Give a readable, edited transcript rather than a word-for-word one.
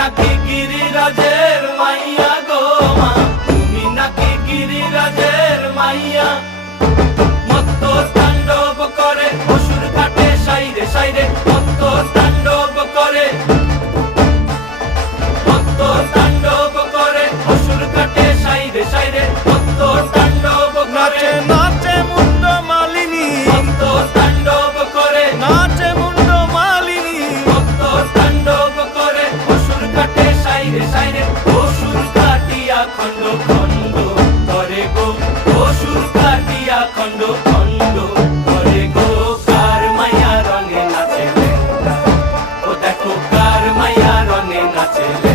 নাকি গিরিরাজের মাইয়া গো মা, তুমি নাকি গিরিরাজের মাইয়া। মত্ত তাণ্ডব করে অসুর কাটে সাইরে সাইরে, মত্ত তাণ্ডব করে, মত্ত তাণ্ডব করে অসুর কাটে সাইরে সাইরে, মত্ত তাণ্ডব করে। নাচে মুন্ড মালিনী, মত্ত তাণ্ডব করে, নাচে মুন্ড মালিনী, মত্ত তাণ্ডব করে অসুর কাটে সাইরে সাইরে, অসুর কাটিয়া খণ্ড খণ্ড করে গো, অসুর কাটিয়া খণ্ড খণ্ড করে গো। কার মায়া রঙে নাচে লেঙ্গা, ও দেখো কার মায়া রঙে নাচে লেঙ্গা।